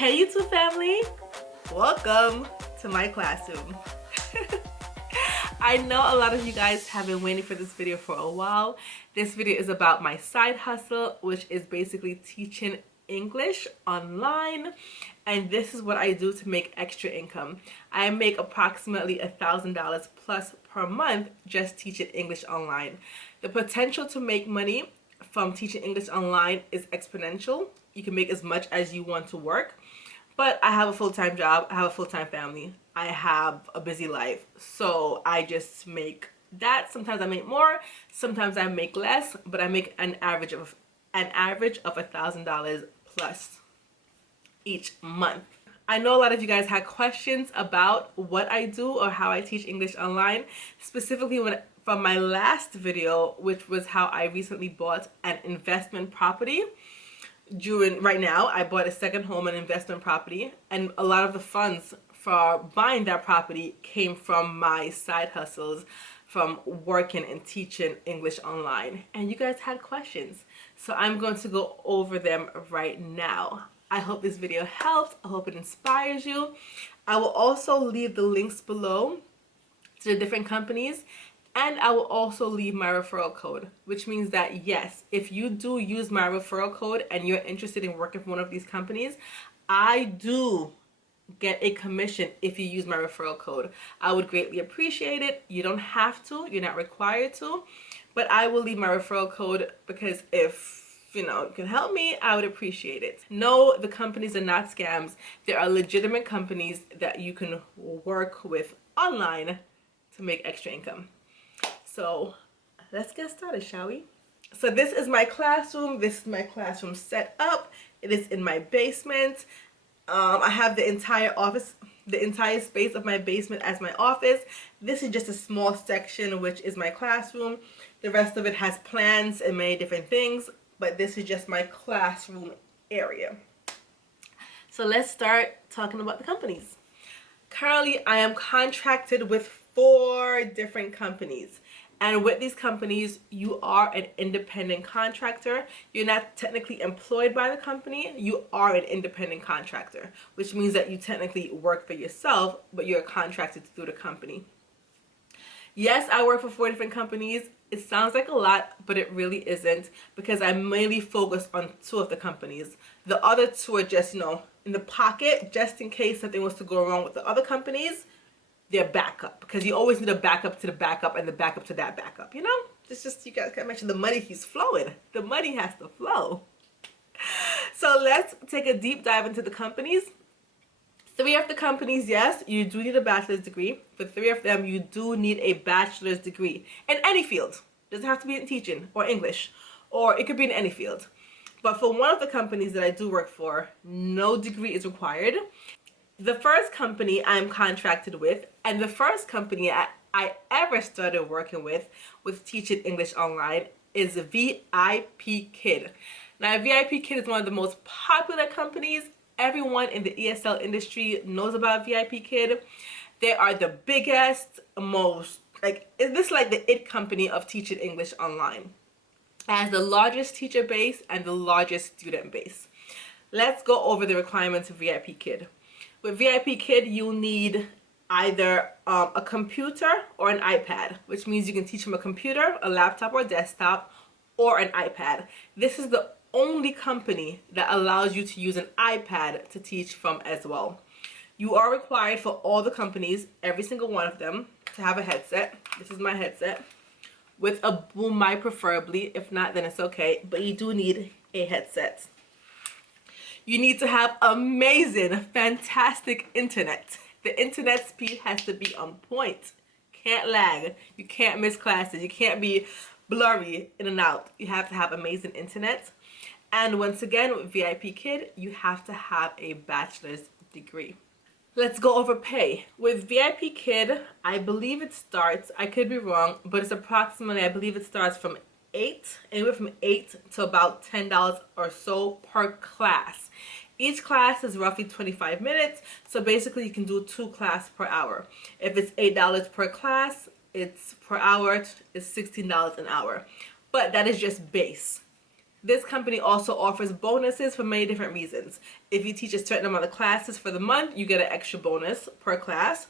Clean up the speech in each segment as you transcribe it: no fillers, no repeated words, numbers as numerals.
Hey YouTube family, welcome to my classroom. I know a lot of you guys have been waiting for this video for a while. This video is about my side hustle, which is basically teaching English online, and this is what I do to make extra income. I make approximately $1,000 plus per month just teaching English online. The potential to make money from teaching English online is exponential. You can make as much as you want to work, but I have a full-time job, I have a full-time family, I have a busy life, so I just make that. Sometimes I make more, sometimes I make less, but I make an average of $1,000 plus each month. I know a lot of you guys had questions about what I do or how I teach English online, specifically from my last video, which was how I recently bought an investment property. Right now, I bought a second home, an investment property, and a lot of the funds for buying that property came from my side hustles, from working and teaching English online. And you guys had questions, so I'm going to go over them right now. I hope this video helps. I hope it inspires you. I will also leave the links below to the different companies, and I will also leave my referral code, which means that yes, if you do use my referral code and you're interested in working for one of these companies, I do get a commission if you use my referral code. I would greatly appreciate it. You don't have to, you're not required to, but I will leave my referral code because if you can help me, I would appreciate it. No, the companies are not scams. There are legitimate companies that you can work with online to make extra income. So let's get started, shall we? So this is my classroom. This is my classroom set up. It is in my basement. I have the entire office, the entire space of my basement as my office. This is just a small section, which is my classroom. The rest of it has plants and many different things, but this is just my classroom area. So let's start talking about the companies. Currently, I am contracted with 4 different companies. And with these companies, you are an independent contractor. You're not technically employed by the company. You are an independent contractor, which means that you technically work for yourself, but you're contracted through the company. Yes, I work for 4 different companies. It sounds like a lot, but it really isn't, because I mainly focus on 2 of the companies. The other 2 are just, in the pocket, just in case something was to go wrong with the other companies. Their backup, because you always need a backup to the backup and the backup to that backup. It's just, you guys gotta make sure the money keeps flowing. The money has to flow. So let's take a deep dive into the companies. 3 of the companies, yes, you do need a bachelor's degree. For 3 of them, you do need a bachelor's degree in any field. It doesn't have to be in teaching or English, or it could be in any field. But for 1 of the companies that I do work for, no degree is required. The first company I'm contracted with, and the first company I ever started working with teaching English online, is VIPKid. Now, VIPKid is one of the most popular companies. Everyone in the ESL industry knows about VIPKid. They are the biggest, most, this is like the it company of teaching English online. It has the largest teacher base and the largest student base. Let's go over the requirements of VIPKid. With VIPKid, you need either a computer or an iPad, which means you can teach from a computer, a laptop or desktop, or an iPad. This is the only company that allows you to use an iPad to teach from as well. You are required for all the companies, every single one of them, to have a headset. This is my headset, with a boom mic preferably. If not, then it's okay, but you do need a headset. You need to have amazing, fantastic internet. The internet speed has to be on point. Can't lag. You can't miss classes. You can't be blurry in and out. You have to have amazing internet. And once again, with VIPKid, you have to have a bachelor's degree. Let's go over pay. With VIPKid, I believe it starts, I could be wrong, but it's approximately, I believe it starts from anywhere from $8 to about $10 or so per class. Each class is roughly 25 minutes, so basically you can do 2 classes per hour. If it's $8 per class, it's per hour is $16 an hour. But that is just base. This company also offers bonuses for many different reasons. If you teach a certain amount of classes for the month, you get an extra bonus per class.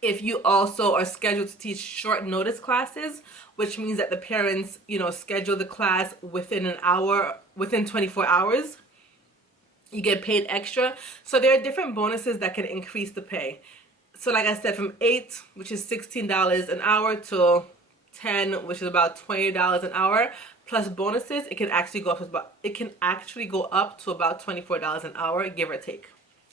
If you also are scheduled to teach short notice classes, which means that the parents, schedule the class within an hour, within 24 hours, you get paid extra. So there are different bonuses that can increase the pay. So like I said, from 8, which is $16 an hour, to 10, which is about $20 an hour, plus bonuses, it can actually go up to about $24 an hour, give or take.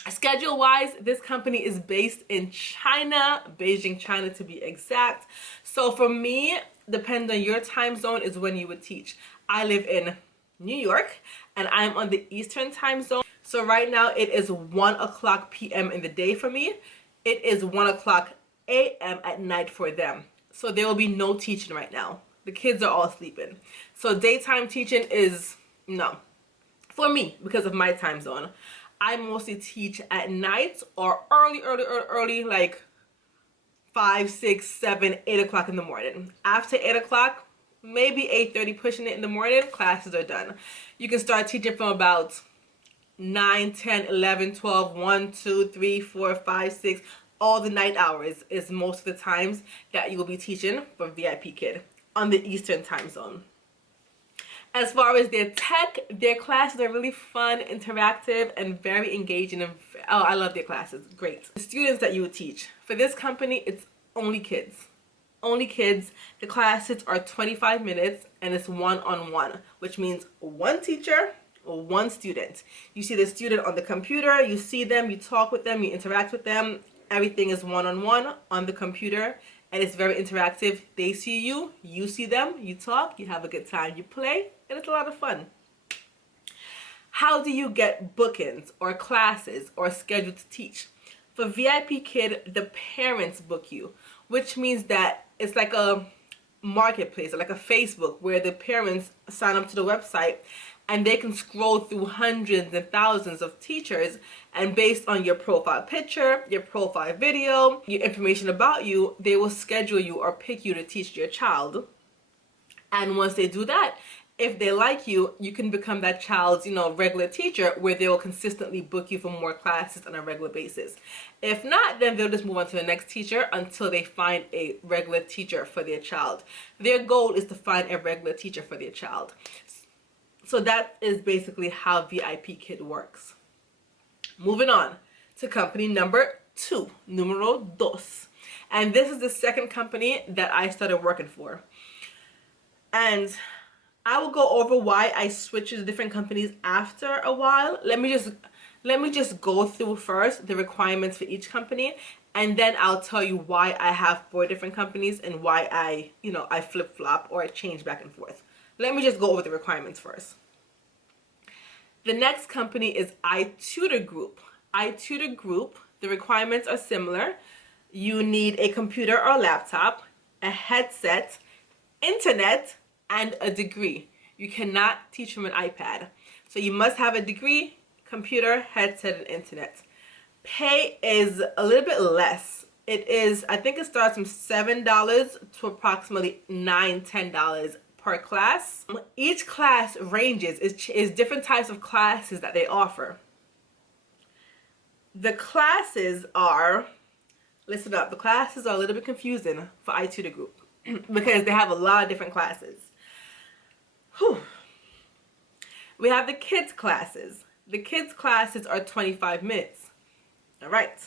Schedule wise, this company is based in China, Beijing, China to be exact. So for me, depending on your time zone is when you would teach. I live in New York and I'm on the Eastern time zone. So right now it is 1 o'clock p.m. in the day for me. It is 1 o'clock a.m. at night for them. So there will be no teaching right now. The kids are all sleeping. So daytime teaching is no for me because of my time zone. I mostly teach at night or early, like 5, 6, 7, 8 o'clock in the morning. After 8 o'clock, maybe 8:30, pushing it in the morning, classes are done. You can start teaching from about 9, 10, 11, 12, 1, 2, 3, 4, 5, 6. All the night hours is most of the times that you will be teaching for VIPKid on the Eastern time zone. As far as their tech, their classes are really fun, interactive, and very engaging. And I love their classes. Great. The students that you would teach. For this company, it's only kids. Only kids. The classes are 25 minutes and it's one-on-one, which means one teacher, one student. You see the student on the computer, you see them, you talk with them, you interact with them. Everything is one-on-one on the computer. And it's very interactive. They see you, you see them, you talk, you have a good time, you play, and it's a lot of fun. How do you get bookings or classes or scheduled to teach? For VIPKid, the parents book you, which means that it's like a marketplace or like a Facebook where the parents sign up to the website and they can scroll through hundreds and thousands of teachers, and based on your profile picture, your profile video, your information about you, they will schedule you or pick you to teach your child. And once they do that, if they like you, you can become that child's, regular teacher, where they will consistently book you for more classes on a regular basis. If not, then they'll just move on to the next teacher until they find a regular teacher for their child. Their goal is to find a regular teacher for their child. So that is basically how VIPKid works. Moving on to company number 2, numero dos. And this is the second company that I started working for. And I will go over why I switched to different companies after a while. Let me just go through first the requirements for each company, and then I'll tell you why I have 4 different companies and why I flip-flop or I change back and forth. Let me just go over the requirements first. The next company is iTutorgroup. iTutorgroup, the requirements are similar. You need a computer or laptop, a headset, internet, and a degree. You cannot teach from an iPad. So you must have a degree, computer, headset, and internet. Pay is a little bit less. It is, I think it starts from $7 to approximately $9, $10 per class. Each class ranges, is different types of classes that they offer. The classes are, listen up, the classes are a little bit confusing for iTutorgroup because they have a lot of different classes. Whew. We have the kids classes. The kids classes are 25 minutes. All right.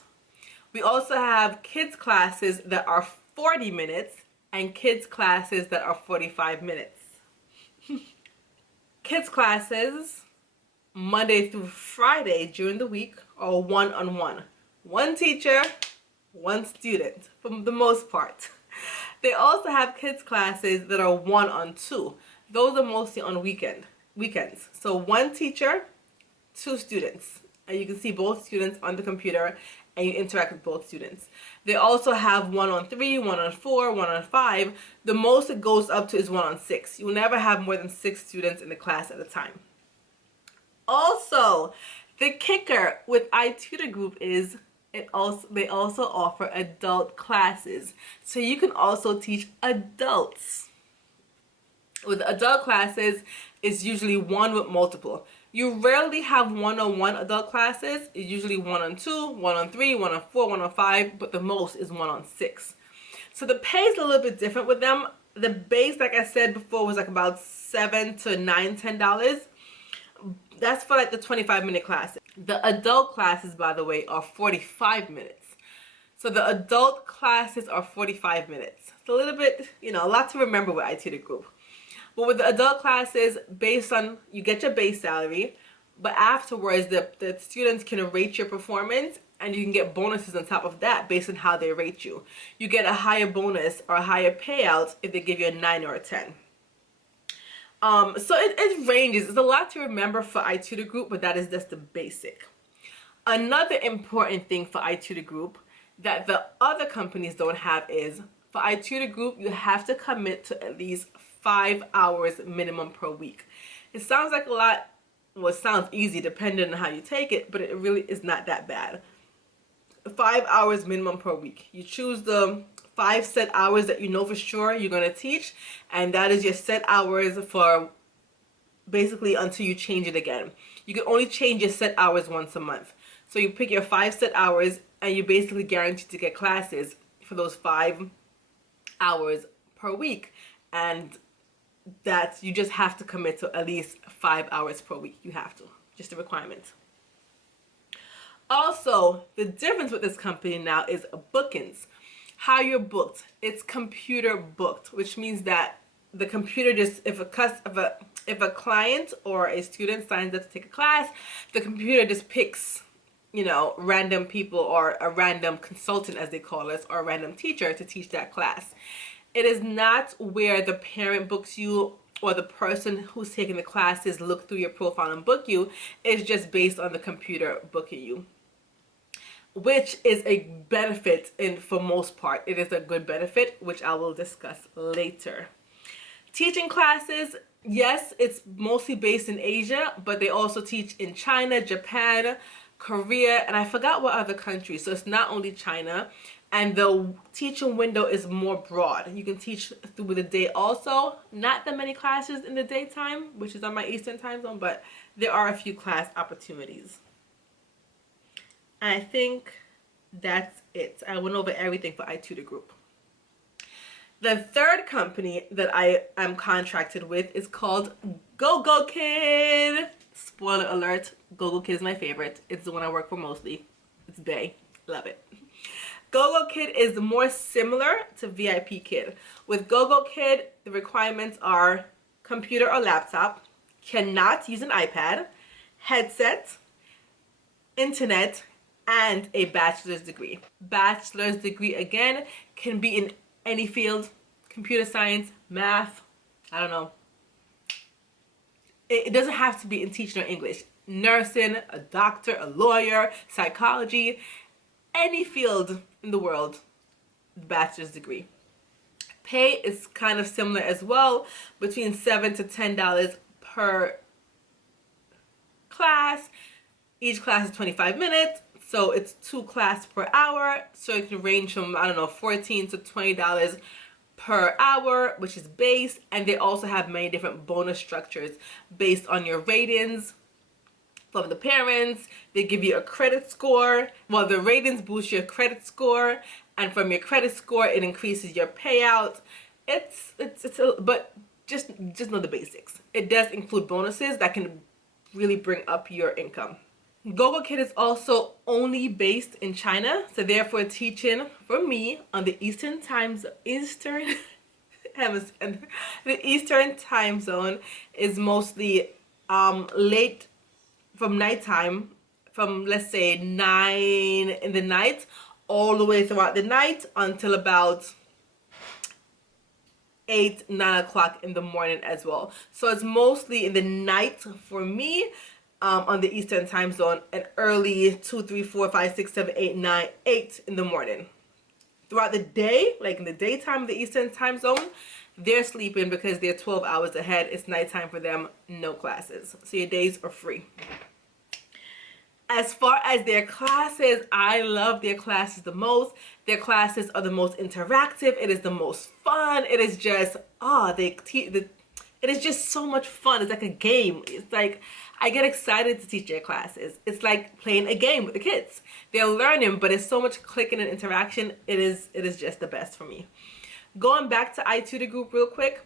We also have kids classes that are 40 minutes and kids classes that are 45 minutes. Kids classes, Monday through Friday during the week, are one-on-one. One teacher, one student, for the most part. They also have kids classes that are 1-on-2. Those are mostly on weekends. So one teacher, 2 students. And you can see both students on the computer and you interact with both students. They also have 1-on-3, 1-on-4, 1-on-5. The most it goes up to is 1-on-6. You'll never have more than 6 students in the class at a time. Also, the kicker with iTutorgroup is they also offer adult classes. So you can also teach adults. With adult classes, is usually one with multiple. You rarely have one-on-one adult classes. It's usually 1-on-2, 1-on-3, 1-on-4, 1-on-5, but the most is 1-on-6. So the pay is a little bit different with them. The base, like I said before, was like about $7 to $9, $10. That's for like the 25-minute classes. The adult classes, by the way, are 45 minutes. So the adult classes are 45 minutes. It's a little bit, you know, a lot to remember with iTutorgroup. But with the adult classes, based on, you get your base salary, but afterwards the students can rate your performance, and you can get bonuses on top of that based on how they rate you. You get a higher bonus or a higher payout if they give you a 9 or a 10. So it ranges. It's a lot to remember for iTutorgroup, but that is just the basic. Another important thing for iTutorgroup that the other companies don't have is, for iTutorgroup, you have to commit to at least 5 hours minimum per week. It sounds like a lot. Well, it sounds easy depending on how you take it, but it really is not that bad. 5 hours minimum per week. You choose the 5 set hours that you know for sure you're going to teach, and that is your set hours for basically until you change it again. You can only change your set hours once a month. So you pick your 5 set hours, and you're basically guaranteed to get classes for those 5 hours per week, and that you just have to commit to at least 5 hours per week. You have to, just a requirement. Also, the difference with this company now is bookings. How you're booked. It's computer booked, which means that the computer just, if a client or a student signs up to take a class, the computer just picks, you know, random people or a random consultant, as they call us, or a random teacher to teach that class. It is not where the parent books you or the person who's taking the classes look through your profile and book you. It's just based on the computer booking you, which is a benefit, and for most part it is a good benefit, which I will discuss later. Teaching classes, yes, it's mostly based in Asia, but they also teach in China, Japan, Korea, and I forgot what other countries. So it's not only China, and the teaching window is more broad. You can teach through the day also. Not that many classes in the daytime, which is on my Eastern time zone, but there are a few class opportunities. I think that's it. I went over everything for iTutorgroup. The third company that I am contracted with is called Gogokid. Spoiler alert, Gogokid is my favorite. It's the one I work for mostly. It's bae. Love it. Gogokid is more similar to VIPKid. With Gogokid, the requirements are computer or laptop, cannot use an iPad, headset, internet, and a bachelor's degree. Bachelor's degree, again, can be in any field, computer science, math, I don't know. It doesn't have to be in teaching or English. Nursing, a doctor, a lawyer, psychology, any field in the world, bachelor's degree. Pay is kind of similar as well, between $7 to $10 per class. Each class is 25 minutes, so it's 2 classes per hour. So it can range from, I don't know, $14 to $20 per hour, which is base. And they also have many different bonus structures based on your ratings from the parents. They give you a credit score. Well, the ratings boost your credit score, and from your credit score, it increases your payout. But just know the basics. It does include bonuses that can really bring up your income. Gogokid is also only based in China, so therefore teaching for me on the Eastern Hemisphere, the Eastern time zone is mostly late from nighttime, from let's say 9 in the night all the way throughout the night until about 8, 9 o'clock in the morning as well. So it's mostly in the night for me on the Eastern time zone, and early 2, 3, 4, 5, 6, 7, 8, 9, 8 in the morning. Throughout the day, like in the daytime of the Eastern time zone, they're sleeping because they're 12 hours ahead. It's nighttime for them, no classes. So your days are free. As far as their classes, I love their classes the most. Their classes are the most interactive. It is the most fun. It is just, It is just so much fun. It's like a game. It's like, I get excited to teach their classes. It's like playing a game with the kids. They're learning, but it's so much clicking and interaction. It is just the best for me. Going back to iTutorgroup real quick.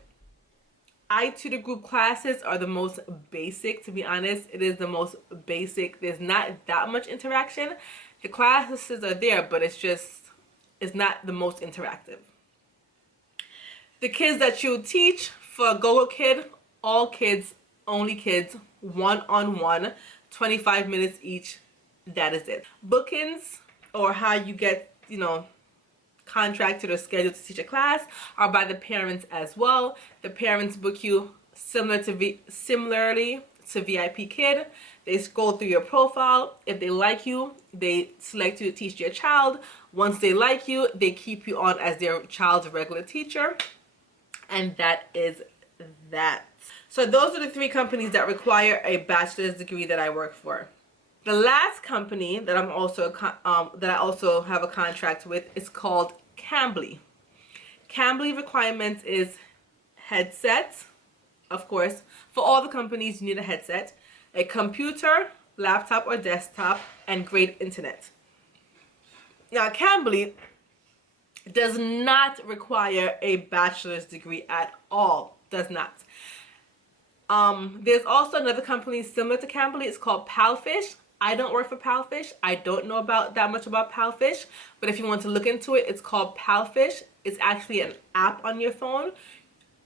iTutorgroup classes are the most basic, to be honest. It is the most basic. There's not that much interaction. The classes are there, but it's not the most interactive. The kids that you teach for Gogokid, all kids, only kids, one-on-one, 25 minutes each. That is it. Bookings, or how you get, contracted or scheduled to teach a class, are by the parents as well. The parents book you similarly to VIPKid. They scroll through your profile. If they like you, they select you to teach their child. Once they like you, they keep you on as their child's regular teacher. And that is that. So those are the 3 companies that require a bachelor's degree that I work for. The last company that I also have a contract with is called Cambly. Cambly requirements is headset, of course. For all the companies, you need a headset, a computer, laptop or desktop, and great internet. Now, Cambly does not require a bachelor's degree at all. Does not. There's also another company similar to Cambly. It's called Palfish. I don't work for Palfish. I don't know that much about Palfish, but if you want to look into it, it's called Palfish. It's actually an app on your phone.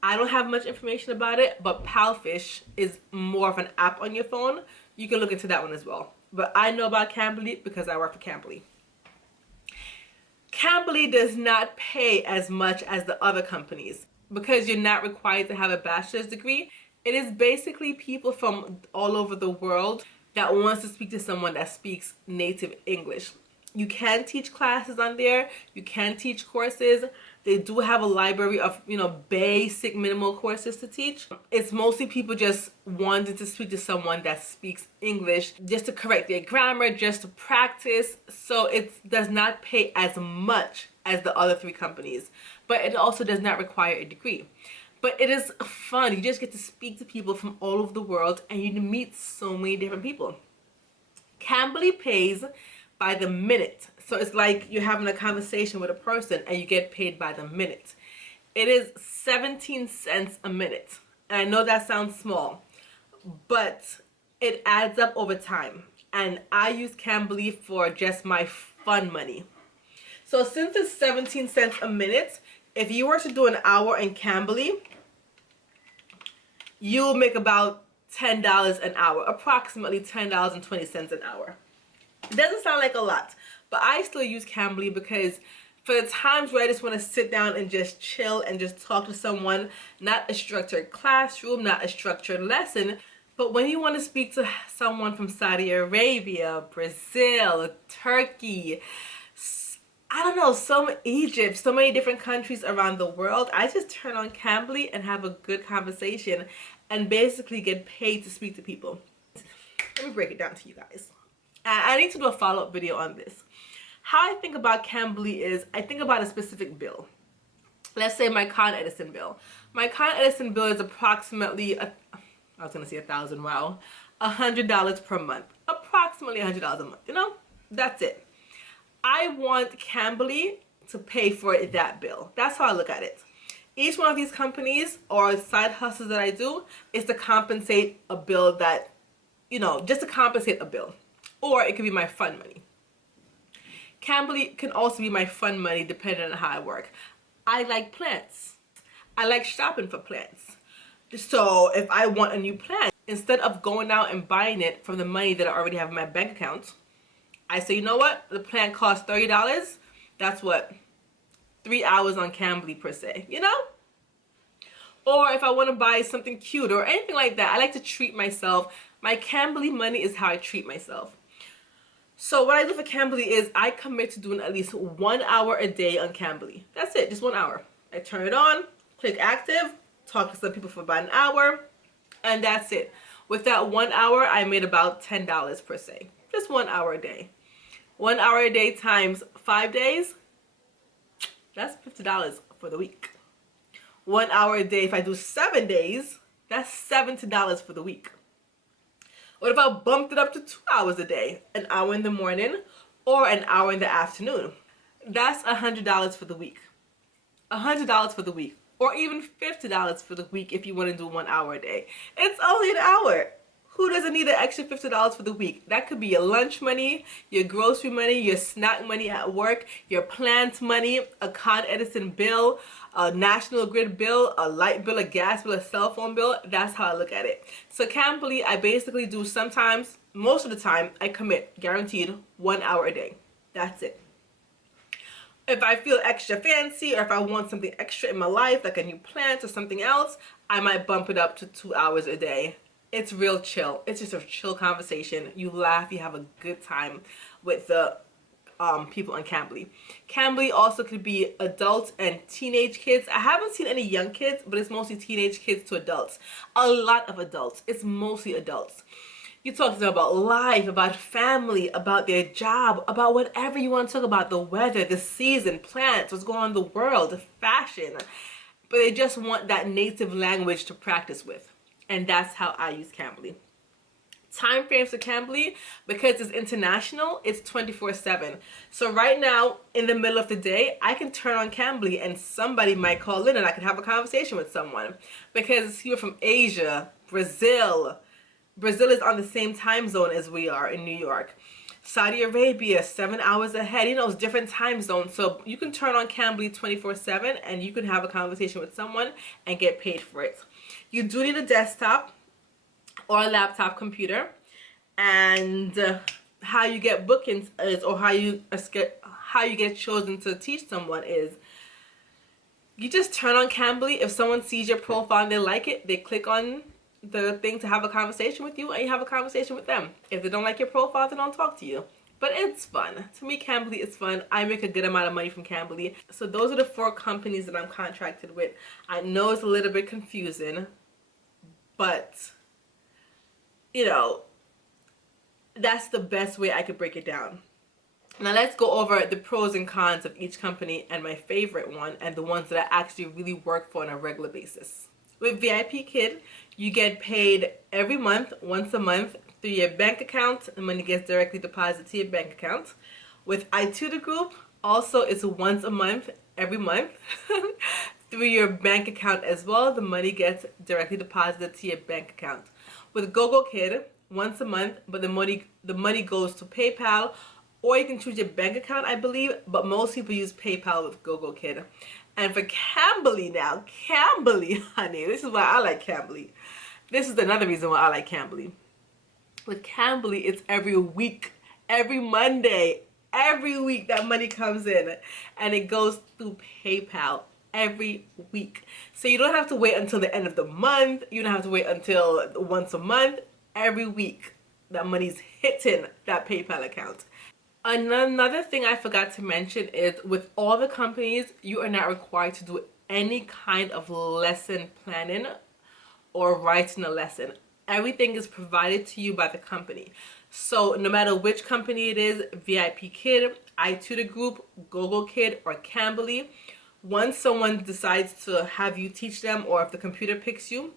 I don't have much information about it, but Palfish is more of an app on your phone. You can look into that one as well. But I know about Cambly because I work for Cambly. Cambly does not pay as much as the other companies because you're not required to have a bachelor's degree. It is basically people from all over the world that wants to speak to someone that speaks native English. You can teach classes on there. You can teach courses. They do have a library of, basic minimal courses to teach. It's mostly people just wanting to speak to someone that speaks English, just to correct their grammar, just to practice. So it does not pay as much as the other 3 companies, but it also does not require a degree. But it is fun. You just get to speak to people from all over the world and you meet so many different people. Cambly pays by the minute. So it's like you're having a conversation with a person and you get paid by the minute. It is 17 cents a minute. And I know that sounds small, but it adds up over time. And I use Cambly for just my fun money. So since it's 17 cents a minute, if you were to do an hour in Cambly, you'll make about $10 an hour, approximately $10.20 an hour. It doesn't sound like a lot, but I still use Cambly because for the times where I just want to sit down and just chill and just talk to someone, not a structured classroom, not a structured lesson, but when you want to speak to someone from Saudi Arabia, Brazil, Turkey, I don't know, Egypt, so many different countries around the world, I just turn on Cambly and have a good conversation and basically get paid to speak to people. Let me break it down to you guys. I need to do a follow-up video on this. How I think about Cambly is I think about a specific bill. Let's say my Con Edison bill. My Con Edison bill is approximately, I was going to say $1,000, wow, $100 per month. Approximately $100 a month, that's it. I want Cambly to pay for that bill. That's how I look at it. Each one of these companies or side hustles that I do is to compensate a bill that, just to compensate a bill. Or it could be my fun money. Cambly can also be my fun money depending on how I work. I like plants. I like shopping for plants. So if I want a new plant, instead of going out and buying it from the money that I already have in my bank account, I say, you know what? The plant costs $30. That's what? 3 hours on Cambly per se, Or if I want to buy something cute or anything like that, I like to treat myself. My Cambly money is how I treat myself. So what I do for Cambly is I commit to doing at least 1 hour a day on Cambly. That's it, just 1 hour. I turn it on, click active, talk to some people for about an hour, and that's it. With that 1 hour, I made about $10 per se. Just 1 hour a day. 1 hour a day times 5 days, that's $50 for the week. 1 hour a day, if I do 7 days, That's $70 for the week. What if I bumped it up to 2 hours a day? An hour in the morning or an hour in the afternoon? That's $100 for the week. $100 for the week. Or even $50 for the week if you want to do 1 hour a day. It's only an hour. Who doesn't need an extra $50 for the week? That could be your lunch money, your grocery money, your snack money at work, your plant money, a Con Edison bill, a National Grid bill, a light bill, a gas bill, a cell phone bill. That's how I look at it. So Cambly, I basically do sometimes, most of the time, I commit guaranteed 1 hour a day. That's it. If I feel extra fancy or if I want something extra in my life, like a new plant or something else, I might bump it up to 2 hours a day. It's real chill. It's just a chill conversation. You laugh, you have a good time with the people on Cambly. Cambly also could be adults and teenage kids. I haven't seen any young kids, but it's mostly teenage kids to adults. A lot of adults. It's mostly adults. You talk to them about life, about family, about their job, about whatever you want to talk about, the weather, the season, plants, what's going on in the world, fashion. But they just want that native language to practice with. And that's how I use Cambly. Time frames for Cambly, because it's international, it's 24/7. So right now, in the middle of the day, I can turn on Cambly and somebody might call in and I can have a conversation with someone. Because you're from Asia, Brazil. Brazil is on the same time zone as we are in New York. Saudi Arabia, 7 hours ahead. You know, it's different time zones. So you can turn on Cambly 24/7 and you can have a conversation with someone and get paid for it. You do need a desktop or a laptop computer, and how you get bookings is, or how you get chosen to teach someone is, you just turn on Cambly. If someone sees your profile and they like it, they click on the thing to have a conversation with you, and you have a conversation with them. If they don't like your profile, they don't talk to you. But it's fun. To me, Cambly is fun. I make a good amount of money from Cambly. So those are the 4 companies that I'm contracted with. I know it's a little bit confusing, but, you know, that's the best way I could break it down. Now let's go over the pros and cons of each company and my favorite one, and the ones that I actually really work for on a regular basis. With VIPKid, you get paid every month, once a month, through your bank account. The money gets directly deposited to your bank account. With iTutorgroup, also it's once a month, every month, through your bank account as well. The money gets directly deposited to your bank account. With Gogokid, once a month, but the money goes to PayPal, or you can choose your bank account, I believe, but most people use PayPal with Gogokid. And for Cambly now, Cambly, honey, this is why I like Cambly. This is another reason why I like Cambly. With Cambly, it's every week, every Monday, every week that money comes in, and it goes through PayPal every week. So you don't have to wait until the end of the month. You don't have to wait until once a month. Every week, that money's hitting that PayPal account. Another thing I forgot to mention is, with all the companies, you are not required to do any kind of lesson planning or writing a lesson. Everything is provided to you by the company. So no matter which company it is, VIPKid, iTutorgroup, Gogokid, or Cambly, once someone decides to have you teach them, or if the computer picks you,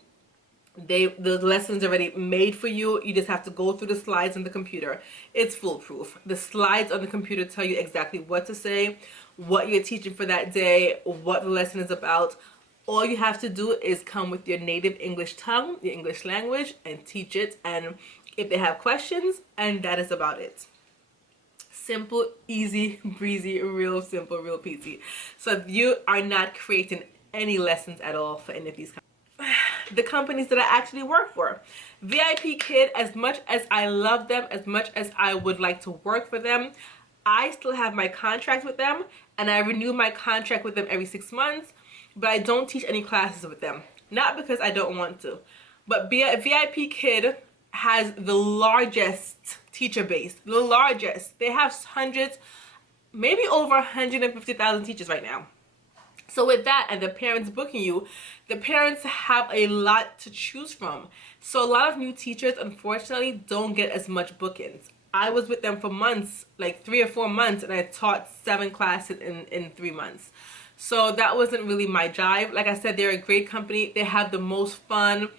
the lesson's already made for you. You just have to go through the slides on the computer. It's foolproof. The slides on the computer tell you exactly what to say, what you're teaching for that day, what the lesson is about. All you have to do is come with your native English tongue, your English language, and teach it. And if they have questions, and that is about it. Simple, easy, breezy, real simple, real peasy. So you are not creating any lessons at all for any of these companies. The companies that I actually work for. VIPKid, as much as I love them, as much as I would like to work for them, I still have my contract with them, and I renew my contract with them every 6 months, but I don't teach any classes with them. Not because I don't want to, but VIPKid has the largest teacher base, the largest. They have hundreds, maybe over 150,000 teachers right now. So with that, and the parents booking you, the parents have a lot to choose from. So a lot of new teachers, unfortunately, don't get as much bookings. I was with them for months, like 3 or 4 months, and I taught 7 classes in 3 months. So that wasn't really my jive. Like I said, they're a great company. They have the most fun.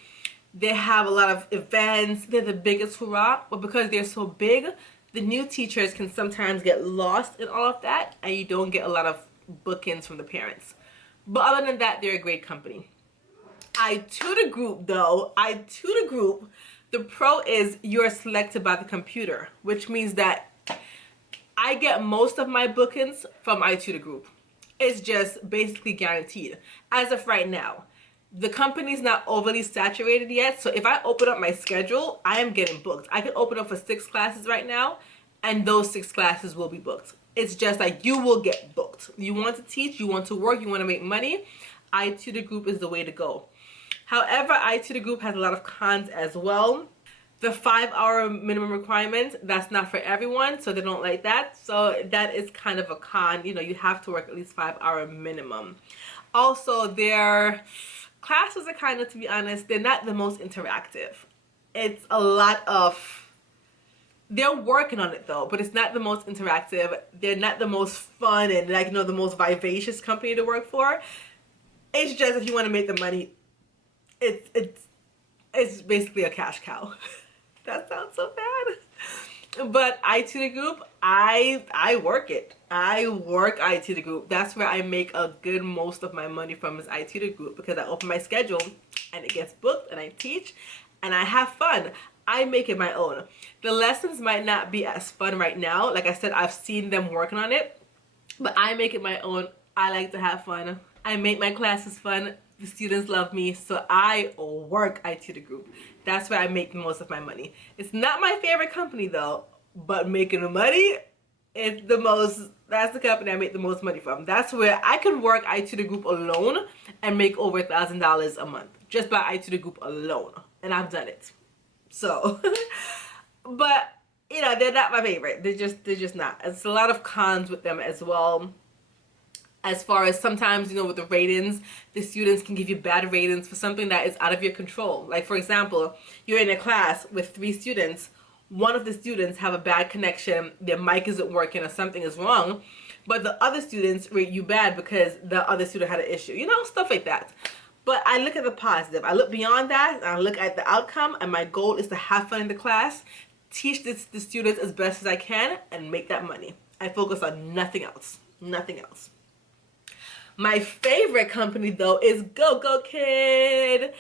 They have a lot of events. They're the biggest hurrah, but because they're so big, the new teachers can sometimes get lost in all of that, and you don't get a lot of bookings from the parents. But other than that, they're a great company. iTutorgroup though, iTutorgroup, the pro is you're selected by the computer, which means that I get most of my bookings from iTutorgroup. It's just basically guaranteed as of right now. The company's not overly saturated yet, so if I open up my schedule, I am getting booked. I can open up for 6 classes right now, and those 6 classes will be booked. It's just like you will get booked. You want to teach, you want to work, you want to make money, iTutorgroup is the way to go. However, iTutorgroup has a lot of cons as well. The 5-hour minimum requirement, that's not for everyone, so they don't like that. So that is kind of a con. You know, you have to work at least 5-hour minimum. Also, their classes are kind of, to be honest, they're not the most interactive. It's a lot of, they're working on it though, but it's not the most interactive. They're not the most fun and, like, you know, the most vivacious company to work for. It's just, if you want to make the money, it's basically a cash cow. That sounds so bad. But iTutorgroup, I work it. I work iTutorgroup. That's where I make a good most of my money from, is iTutorgroup, because I open my schedule and it gets booked and I teach and I have fun. I make it my own. The lessons might not be as fun right now. Like I said, I've seen them working on it, but I make it my own. I like to have fun. I make my classes fun. The students love me, so I work iTutorgroup. That's where I make the most of my money. It's not my favorite company though, but making the money, it's the most, that's the company I make the most money from. That's where I can work iTutorgroup alone and make over $1,000 a month just by iTutorgroup alone, and I've done it. So, but you know, they're not my favorite. They're just not. It's a lot of cons with them as well. As far as sometimes, you know, with the ratings, the students can give you bad ratings for something that is out of your control. Like, for example, you're in a class with 3 students. One of the students have a bad connection, their mic isn't working or something is wrong, but the other students rate you bad because the other student had an issue. You know, stuff like that. But I look at the positive. I look beyond that, and I look at the outcome, and my goal is to have fun in the class, teach the students as best as I can, and make that money. I focus on nothing else. Nothing else. My favorite company though is Gogokid.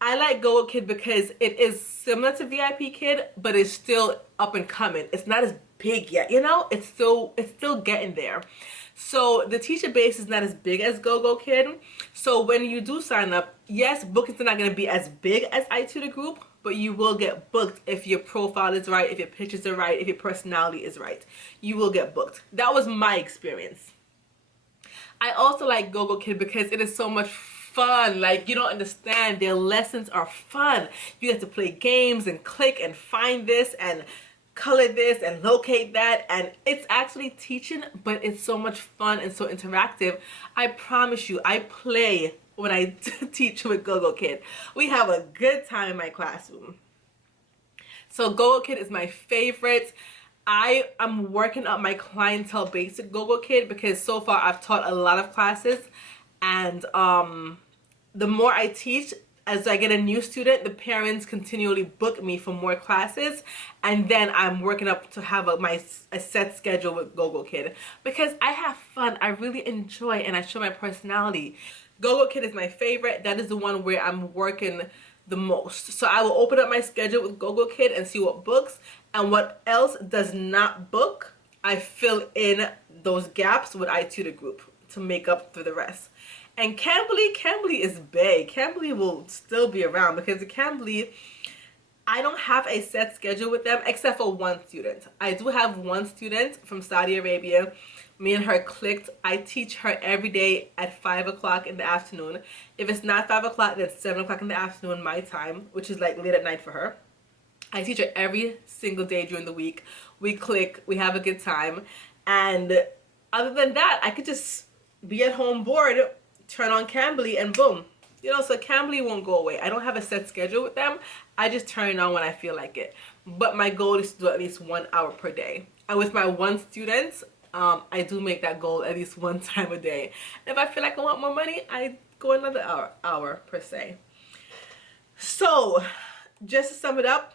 I like Gogokid because it is similar to VIPKid, but it's still up and coming. It's not as big yet, you know? It's still getting there. So the teacher base is not as big as Gogokid. So when you do sign up, yes, bookings are not going to be as big as iTutorgroup, but you will get booked if your profile is right, if your pictures are right, if your personality is right. You will get booked. That was my experience. I also like Gogokid because it is so much fun. Like, you don't understand, their lessons are fun. You get to play games and click and find this and color this and locate that, and it's actually teaching, but it's so much fun and so interactive. I promise you, I play when I teach with Gogokid. We have a good time in my classroom. So Gogokid is my favorite. I am working up my clientele base at Gogokid because so far I've taught a lot of classes, and the more I teach, as I get a new student, the parents continually book me for more classes, and then I'm working up to have a set schedule with Gogokid because I have fun. I really enjoy, and I show my personality. Gogokid is my favorite. That is the one where I'm working the most. So I will open up my schedule with Gogokid and see what books, and what else does not book, I fill in those gaps with iTutorgroup to make up for the rest. And Cambly is big. Cambly will still be around because the Cambly, I don't have a set schedule with them except for one student. I do have one student from Saudi Arabia. Me and her clicked. I teach her every day at 5 o'clock in the afternoon. If it's not 5 o'clock, then 7 o'clock in the afternoon my time, which is like late at night for her. I teach her every single day during the week. We click, we have a good time. And other than that, I could just be at home bored, turn on Cambly, and boom. You know, so Cambly won't go away. I don't have a set schedule with them. I just turn it on when I feel like it. But my goal is to do at least 1 hour per day. And with my one student, I do make that goal at least one time a day. If I feel like I want more money, I go another hour per se. So just to sum it up,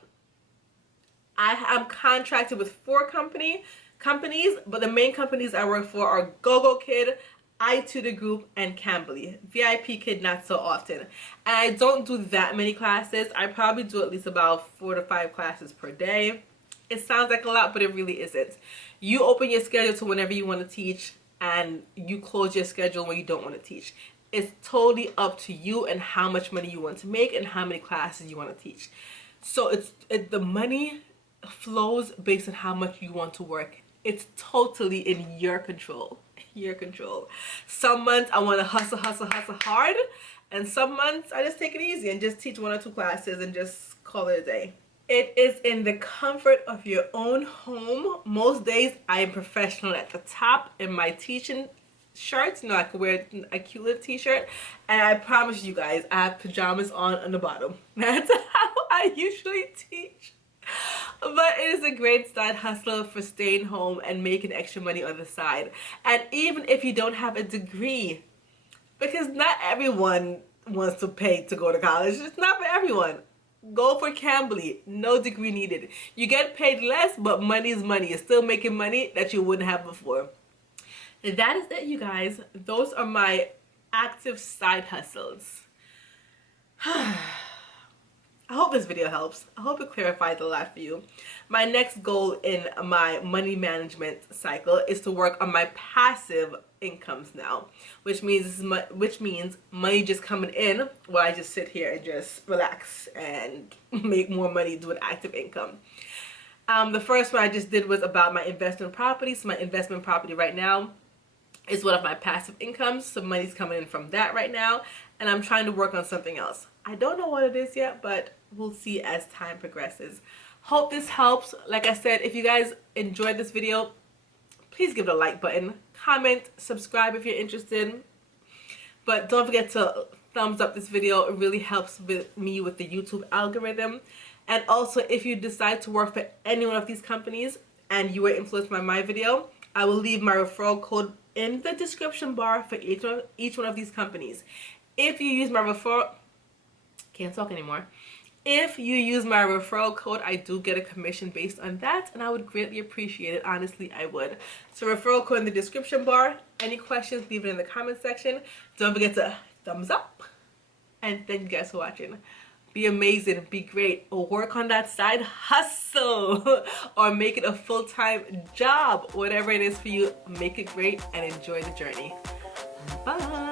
I am contracted with 4 companies, but the main companies I work for are Gogokid, iTutorgroup, and Cambly. VIPKid not so often. And I don't do that many classes. I probably do at least about 4 to 5 classes per day. It sounds like a lot, but it really isn't. You open your schedule to whenever you want to teach, and you close your schedule when you don't want to teach. It's totally up to you and how much money you want to make and how many classes you want to teach. So the money flows based on how much you want to work. It's totally in your control. Your control. Some months I want to hustle hard, and some months I just take it easy and just teach 1 or 2 classes and just call it a day. It is in the comfort of your own home. Most days I am professional at the top in my teaching shirts. You know, I could wear a cute little t-shirt, and I promise you guys I have pajamas on the bottom. That's how I usually teach. But it is a great side hustle for staying home and making extra money on the side. And even if you don't have a degree, because not everyone wants to pay to go to college. It's not for everyone. Go for Cambly. No degree needed. You get paid less, but money is money. You're still making money that you wouldn't have before. And that is it, you guys. Those are my active side hustles. I hope this video helps. I hope it clarifies a lot for you. My next goal in my money management cycle is to work on my passive incomes now, which means money just coming in while I just sit here and just relax and make more money doing active income. The first one I just did was about my investment property. So my investment property right now is one of my passive incomes. So money's coming in from that right now, and I'm trying to work on something else. I don't know what it is yet, but we'll see as time progresses. Hope this helps. Like I said, if you guys enjoyed this video, please give it a like button, comment, subscribe if you're interested. But don't forget to thumbs up this video. It really helps me with the YouTube algorithm. And also, if you decide to work for any one of these companies and you were influenced by my video, I will leave my referral code in the description bar for each one of these companies. If you use my referral, can't talk anymore. If you use my referral code, I do get a commission based on that, and I would greatly appreciate it. Honestly, I would. So referral code in the description bar. Any questions, leave it in the comment section. Don't forget to thumbs up. And thank you guys for watching. Be amazing, be great, or work on that side hustle, or make it a full-time job. Whatever it is for you, make it great and enjoy the journey. Bye.